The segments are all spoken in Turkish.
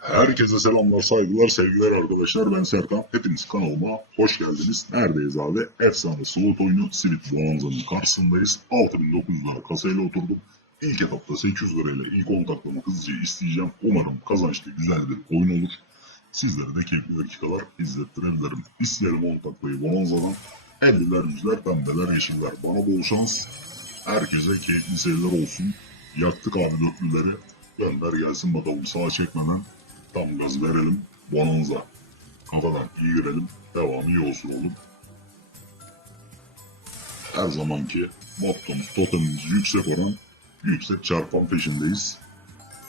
Herkese selamlar, saygılar, sevgiler arkadaşlar. Ben Serkan. Hepiniz kanalıma hoş geldiniz. Neredeyiz abi? Efsane slot oyunu Sweet Bonanza'nın karşısındayız. 6900 lira kasayla oturdum. İlk etapta 800 lirayla ilk 10 taklama hızlıca isteyeceğim. Umarım kazançlı güzel bir oyun olur. Sizlere de keyifli dakikalar izlettirebilirim. İsteyelim 10 taklayı Bonanza'dan. 50'ler, yüzler, pembeler, yeşiller. Bana bol şans. Herkese keyifli seyirler olsun. Yaktık abi dörtlüleri. Gönder gelsin bakalım sağa çekmeden. Tam gaz verelim. Bonanza. Kafadan iyi girelim. Devam iyi olsun oğlum. Her zamanki mottomuz, totemimiz yüksek oran, yüksek çarpan peşindeyiz.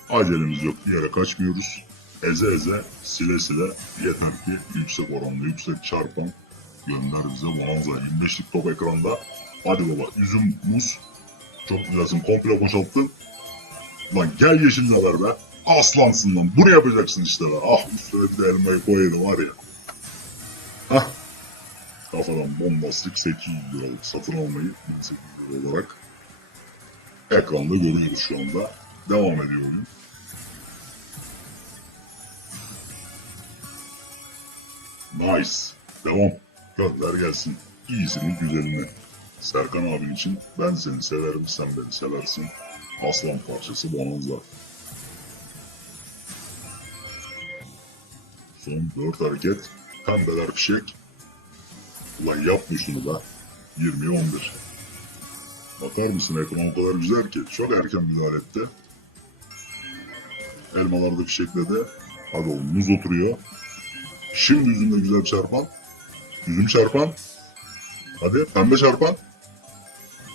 Acelemiz yok, bir yere kaçmıyoruz. Eze eze, sile sile yeter ki yüksek oranlı, yüksek çarpan gönder bize Bonanza. 25'lik top ekranda. Hadi baba, üzüm, muz. Çok güzelsin, komple boşalttın. Lan gel yeşilini ver be. Aslansın lan. Bunu yapacaksın işte be. Ah üstüne bir de elmayı koyayım var ya. Hah. Kafadan bombastik 800 liralık satın almayı 1800 lira olarak ekranda görüyoruz şu anda. Devam ediyor. Nice. Devam. Gönder gelsin. İyisini güzelini. Serkan abin için ben seni severim sen beni seversin. Aslan parçası Bonanza. Son 4 hareket. Pembeler fişek. Ulan yapma şunu be. 20 11. Bakar mısın ekran o kadar güzel ki. Çok erken müdahale etti. Elmalar da fişekledi. Hadi oğlum muz oturuyor. Şimdi yüzümde güzel çarpan. Yüzüm çarpan. Hadi pembe çarpan.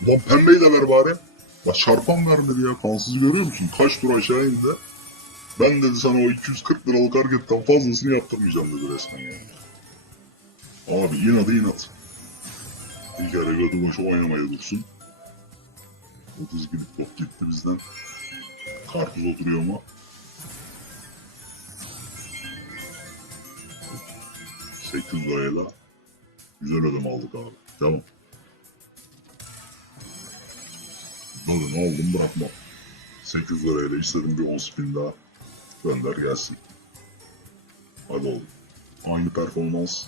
Ulan pembeyi de ver bari. Bak çarpan vermedi ya. Kansız görüyor musun? Kaç tur aşağı indi. Ben dedi sana o 240 liralık hareketten fazlasını yaptırmayacağım dedi resmen yani. Abi inadı inat. Bir kere götü başı oynamaya dursun. 32'lik top gitti bizden. Karpuz oturuyor mu? ...800 lirayla... ...güzel ödeme aldık abi. Tamam. Ne oldum bırakma. 800 lirayla istedim bir 10 spin daha. Gönder gelsin. Hadi oğlum. Aynı performans.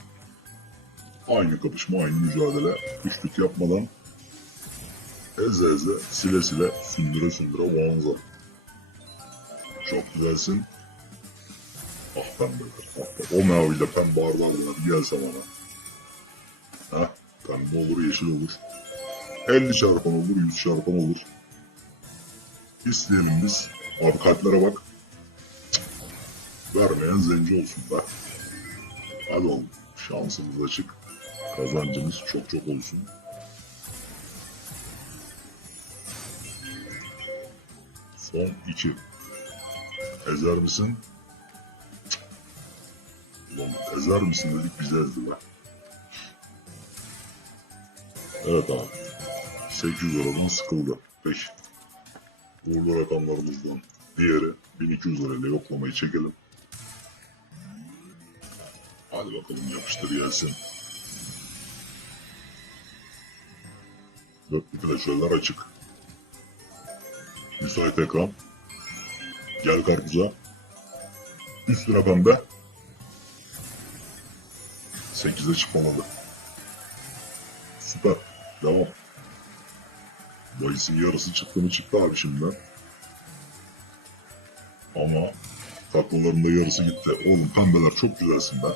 Aynı kapışma, aynı mücadele. Güçlük yapmadan. Eze eze, sile sile, sündüre sündüre Bonanza. Çok güzelsin. Ah pembeler. Ah, o maviyle pembe bir gelse bana. Heh, pembe olur, yeşil olur. 50 çarpan olur, 100 çarpan olur. İsteyelim biz. Abi kalplere bak. Vermeyen zenci olsun be. Hadi oğlum. Şansımız açık. Kazancımız çok çok olsun. Son iki. Ezer misin? Cık. Ulan ezer misin dedik bize ezdi be. Evet abi. 800 liradan sıkıldı. Peki. Uğurlu rakamlarımızdan diğeri 1200 lirayla yoklamayı çekelim. Hadi bakalım yapıştır gelsin. Dörtlü flaşörler açık. Müsait ekran. Gel karpuza. Üstüne pembe. 8'e çıkmamalı. Süper. Devam. Bahis'in yarısı çıktı mı çıktı abi şimdiden. Ama taklaların da yarısı gitti. Oğlum pembeler çok güzelsin be.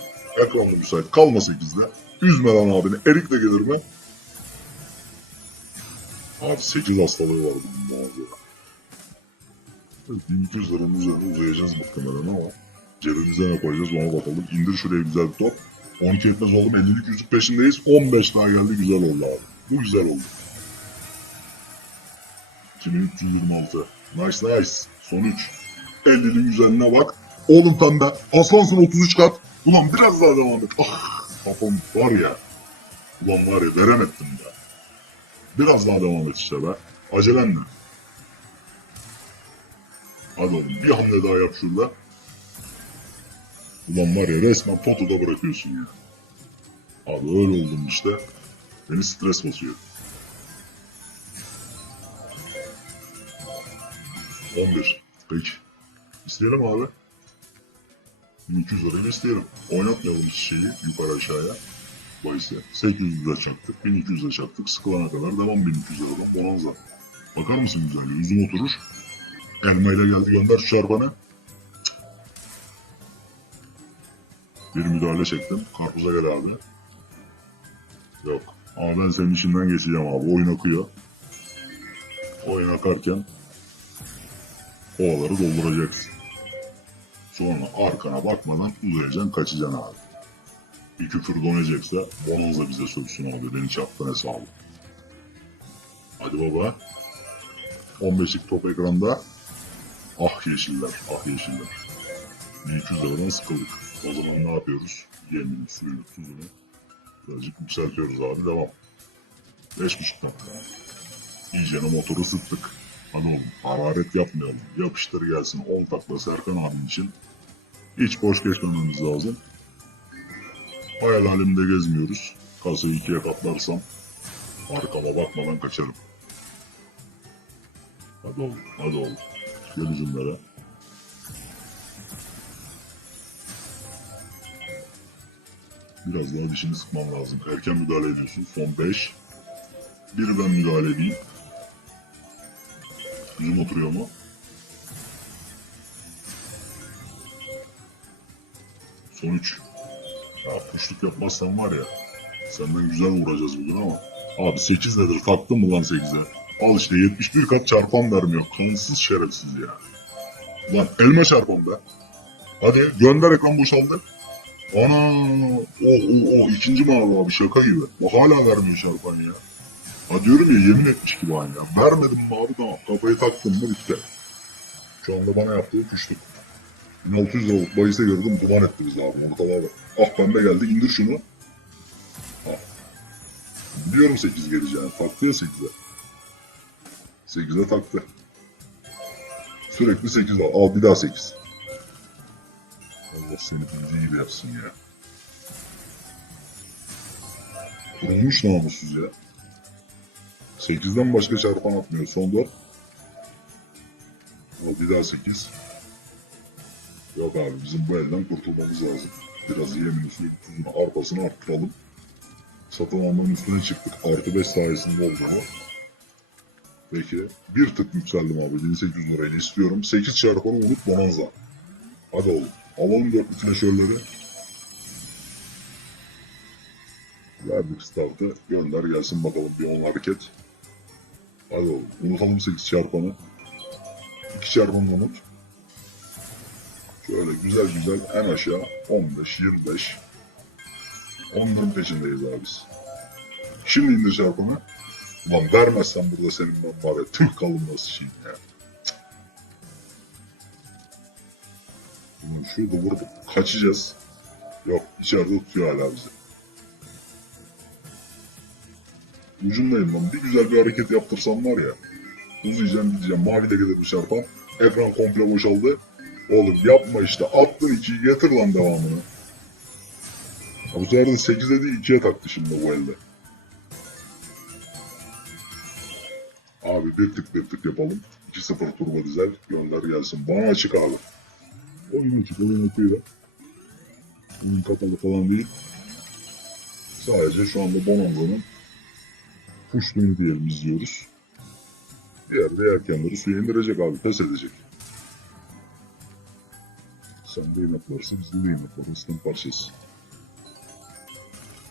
Ekranda müsait. Kalma 8'de. Üzme lan abini. Erik de gelir mi? Abi 8 hastalığı var bunun mağazada. 1200 liranın üzerine uzayacağız muhtemelen ama cebimize ne koyacağız ona bakalım. İndir şuraya güzel bir top. 12 etmez oğlum 50'lik yüzük peşindeyiz. 15 daha geldi güzel oldu abi. Bu güzel oldu. 2326. Nice nice. Son 3. 50'nin üzerine bak. Oğlum pembe. Aslansın 33 kat. Ulan biraz daha devam et. Ah kafam var ya. Ulan var ya veremettim be. Biraz daha devam et işte be. Acelen ne? Hadi oğlum bir hamle daha yap şurada. Ulan var ya resmen potoda bırakıyorsun ya. Abi öyle oldum işte. Beni stres basıyor. 11. Peki. İsteyelim abi. 1200 lirayı isteyelim. Oynatmayalım hiç şeyi yukarı aşağıya. Bayse 800 lira çaktık, 1200 lira çaktık. Sıkılana kadar devam 1200 liradan bonanza. Bakar mısın güzelliğe? Uzun oturur. Elmayla geldi gönder şu çarpanı. Bir müdahale çektim. Karpuza gel abi. Yok. Ama ben senin işinden geçeceğim abi. Oyun akıyor. Oyun akarken ovaları dolduracaksın. Sonra arkana bakmadan uzayacaksın kaçacaksın abi. Bir küfür dönecekse bonanza bize sövsün abi. Beni çaptan hesabı. Hadi baba. 15'lik top ekranda. Ah yeşiller, ah yeşiller. 1200 liradan sıkıldık. O zaman ne yapıyoruz? Yemini, suyunu, tuzunu birazcık yükseltiyoruz abi. Devam. 5.5 dakika. İyicene motoru sıktık. Hadi oğlum hararet yapmayalım. Yapıştır gelsin 10 takla Serkan abim için. Hiç boş geçmememiz lazım. Hayal halimde gezmiyoruz. Kasayı ikiye katlarsam arkama bakmadan kaçarım. Hadi oğlum, hadi oğlum. Gel uzunlara. Biraz daha dişini sıkmam lazım. Erken müdahale ediyorsun. Son 5. Bir ben müdahale edeyim. Yüzüm oturuyor mu? Son 3. Ya kuşluk yapmazsan var ya. Senden güzel vuracağız bugün ama. Abi 8 nedir? Taktın mı lan 8'e? Al işte 71 kat çarpan vermiyor. Kansız şerefsiz ya. Lan elma çarpan be. Hadi gönder ekran boşaldı. Ana o o o ikinci mavi abi şaka gibi. O hala vermiyor çarpan ya. Ha diyorum ya yemin etmiş gibi aynı ya. Vermedim mi abi tamam kafayı taktım mı bitti. Şu anda bana yaptığı kuşluk. 1600 liralık bahise gördüm duman etti bizi abi ortalığa bak. Ah pembe geldi indir şunu. Ah. Biliyorum 8 geleceğini. Taktı ya 8'e. 8'e taktı. Sürekli 8 var. Al bir daha 8. Allah seni bildiği gibi yapsın ya. Kurulmuş namussuz ya. 8'den başka çarpan atmıyor. Son 4. Al bir daha 8. Yok abi bizim bu elden kurtulmamız lazım. Biraz yemin usulü tuzunu arpasını arttıralım. Satın almanın üstüne çıktık. Artı 5 sayesinde oldu ama. Peki. Bir tık yükseldim abi. 1800 lirayla istiyorum. 8 çarpanı unut bonanza. Hadi oğlum. Alalım dört bütüne şölleri. Verdik startı. Gönder gelsin bakalım bir on hareket. Hadi oğlum. Unutalım 8 çarpanı. 2 çarpanı unut. Şöyle güzel güzel en aşağı 15, 25. Onların peşindeyiz abi biz. Şimdi indir çarpanı. Lan vermezsen burada senin ben var ya tüh kalın nasıl şeyim ya. Ulan şurada vurup kaçacağız. Yok içeride tutuyor hala bizi. Ucundayım lan. Bir güzel bir hareket yaptırsam var ya. Uzayacağım gideceğim. Mavi de bu çarpan. Ekran komple boşaldı. Oğlum yapma işte. Attın ikiyi getir lan devamını. Ha, bu sefer de 8'e değil 2'ye taktı şimdi bu elde. Abi bir tık bir tık yapalım. 2-0 turbo dizel gönder gelsin. Bana açık abi. Oyun açık oyun akıyla. Oyun kapalı falan değil. Sadece şu anda Bonanza'nın kuşluğunu diyelim izliyoruz. Bir yerde yelkenleri suya indirecek abi. Pes edecek. Sen de inatlarsın, bizim de inatlarız. Sen parçası.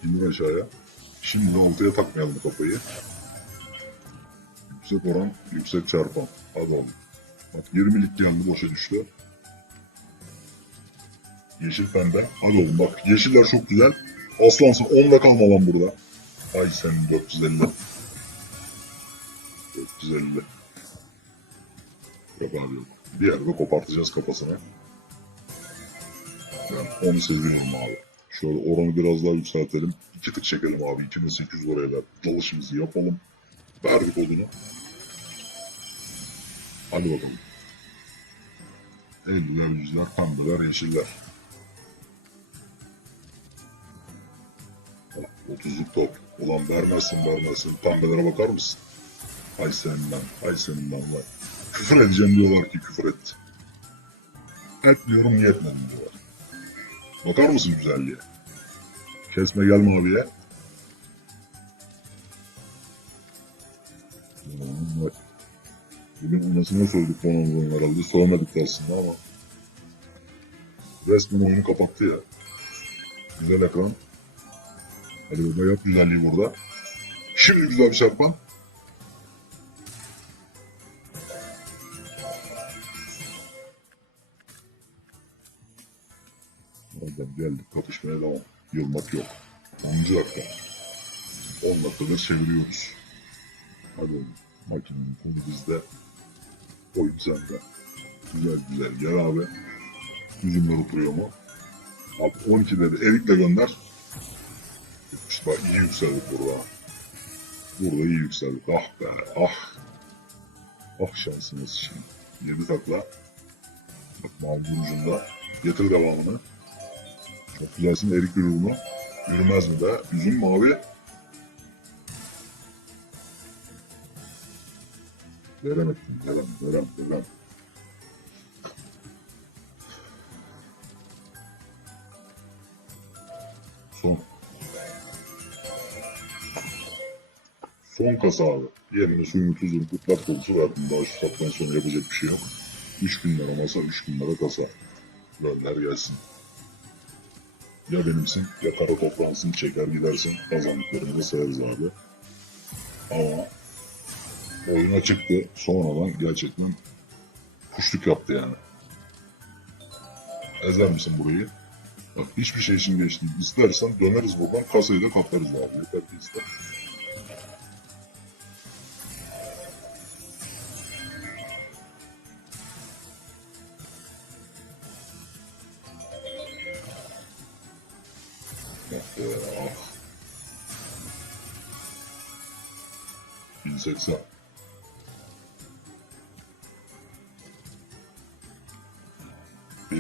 İndir aşağıya. Şimdi de ortaya takmayalım kafayı. Yüksek oran, yüksek çarpan. Hadi oğlum. Bak 20'lik geldi boşa düştü. Yeşil pembe. Hadi oğlum bak yeşiller çok güzel. Aslansın 10'da kalma lan burada. Ay senin 450. 450. Yok abi yok. Bir yerde kopartacağız kafasını. Ben onu seviyorum abi. Şöyle oranı biraz daha yükseltelim. İki tık çekelim abi. 2800 oraya da dalışımızı yapalım. Verdik odunu. Hadi bakalım. 50'ler, yüzler, pembeler, yeşiller. Bak, 30'luk top. Ulan vermezsin vermezsin. Pembelere bakar mısın? Ay senin ben, ay senin ben var. Küfür edeceğim diyorlar ki küfür et. Etmiyorum niye etmedim diyorlar. Bakar mısın güzelliğe? Kesme gel maviye. Aman bak. Bugün anasına sorduk Bonanzo'nun herhalde. Sormadık aslında ama. Resmen oyunu kapattı ya. Güzel ekran. Hadi baba yap güzelliği burada. Şimdi güzel bir çarpan. Geldik kapışmaya devam. Yılmak yok. 10. dakika. 10 dakikadır çeviriyoruz. Hadi oğlum. Makinenin konu bizde. Oyun sende. Güzel güzel. Gel abi. Yüzümler oturuyor mu? Abi 12'de de Erik'le gönder. İşte bak iyi yükseldik burada. Burada iyi yükseldik. Ah be ah. Ah şansımız şimdi. 7 takla. Bak mavi ucunda. Getir devamını. Güzelsin Erik mu? Yürümez mi be? Yüzüm mavi. Veremedim. Verem, verem, verem. Son. Son kasa abi. Yerine suyunu tuzunu kutlat kokusu verdim. Daha şu saatten sonra yapacak bir şey yok. 3 bin lira masa, 3 bin lira kasa. Gönder gelsin. Ya benimsin ya kara toprağısın çeker gidersin. Kazandıklarını da sayarız abi. Ama oyuna çıktı. Sonradan gerçekten kuşluk yaptı yani. Ezer misin burayı? Bak hiçbir şey için geç değil. İstersen döneriz buradan kasayı da kaplarız abi. Yeter ki ister.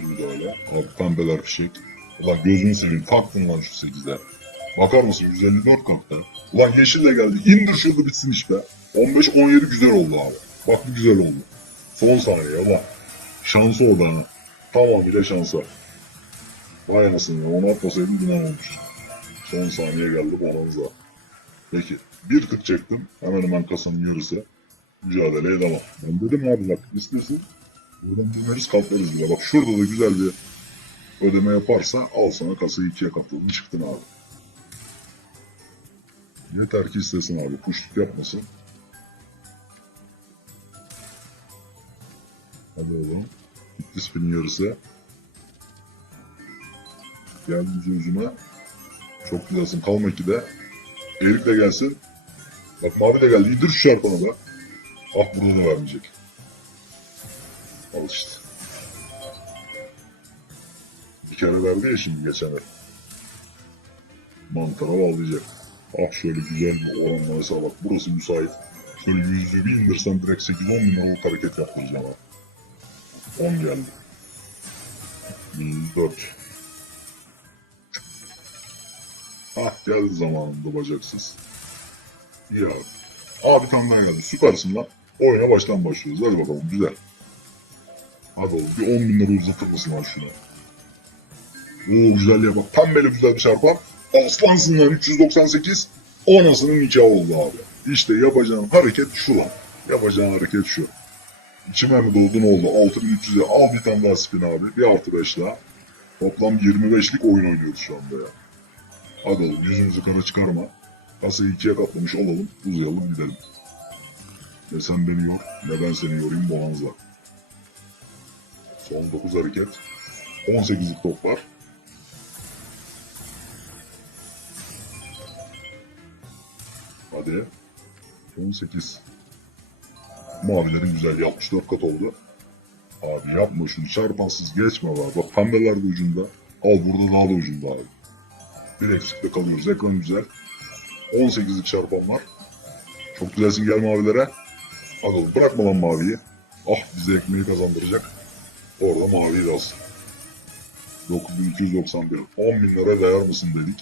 Bir müdahale. Abi pembeler fişek. Ulan gözünü seveyim taktın lan şu 8'e. Bakar mısın 154 kalktı. Ulan yeşil de geldi. İndir şurada bitsin işte. 15-17 güzel oldu abi. Bak bu güzel oldu. Son saniye ulan. Şansı orada ha. Tamamıyla şansa. Vay anasını ya. Onu atmasaydım güzel olmuş. Son saniye geldi bonanza. Peki. Bir tık çektim. Hemen hemen kasanın yarısı. Mücadeleye devam. Ben dedim abi bak istesin. Buradan döneriz kaplarız bile. Bak şurada da güzel bir ödeme yaparsa al sana kasayı ikiye katladın çıktın abi. Yeter ki istesin abi. Kuşluk yapmasın. Hadi oğlum. Gitti spinin yarısı. Geldi yüzüme. Çok güzelsin. Kalma ikide. Erik de gelsin. Bak mavi de geldi. İndir şu şarpanı da. Ah burada da vermeyecek. Al. Bir kere verdi ya şimdi geçen ay. Mantara bağlayacak. Ah şöyle güzel bir oranla mesela bak burası müsait. Şöyle yüzü bir indirsem direkt 8-10 bin liralık hareket yaptıracağım abi. 10 geldi. 1004. Ah geldi zamanında bacaksız. İyi abi. Abi tanıdan geldi. Süpersin lan. Oyuna baştan başlıyoruz. Hadi bakalım güzel. Hadi oğlum bir 10 bin lira uzatır mısın lan şuna? Oo güzelliğe bak. Pembeli güzel bir çarpan. Aslansın lan 398. Anasının nikahı oldu abi. İşte yapacağın hareket şu lan. Yapacağın hareket şu. İçime mi doldu ne oldu? 6300'e al bir tane daha spin abi. Bir artı 5 daha. Toplam 25'lik oyun oynuyoruz şu anda ya. Hadi oğlum yüzümüzü kara çıkarma. Kasayı ikiye katlamış olalım. Uzayalım gidelim. Ne sen beni yor ne ben seni yorayım bonanza. Son 9 hareket. 18'lik top var. Hadi. 18. Mavilerin güzel 64 kat oldu. Abi yapma şunu çarpansız geçme var. Bak pembeler de ucunda. Al burada daha da ucunda abi. Bir eksikte kalıyoruz. Ekran güzel. 18'lik çarpan var. Çok güzelsin gel mavilere. Oğlum bırakma lan maviyi. Ah bize ekmeği kazandıracak. Orada de alsın. 9291. 10 bin lira değer misin dedik.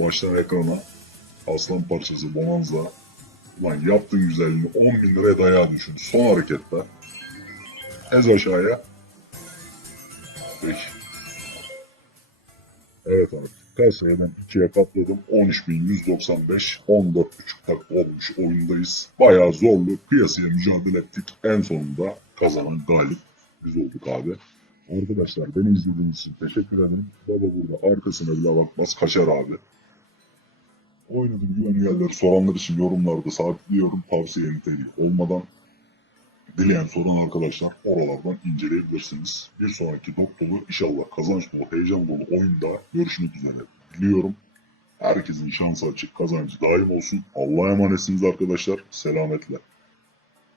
Baştan ekrana. Aslan parçası bonanza. Ulan yaptığın güzelliğini 10 bin liraya dayağı düşün. Son harekette. Ez aşağıya. Peki. Evet abi. Kasayeden ikiye katladım. 13.195. 14.5 tak olmuş oyundayız. Bayağı zorlu. Piyasaya mücadele ettik. En sonunda kazanan galip biz olduk abi. Arkadaşlar beni izlediğiniz için teşekkür ederim. Baba burada arkasına bile bakmaz kaçar abi. Oynadım güven yerleri soranlar için yorumlarda sabitliyorum. Tavsiye niteliği olmadan dileyen soran arkadaşlar oralardan inceleyebilirsiniz. Bir sonraki dop inşallah kazanç dolu heyecan dolu oyunda görüşmek üzere diliyorum. Herkesin şansı açık kazancı daim olsun. Allah'a emanetsiniz arkadaşlar. Selametle.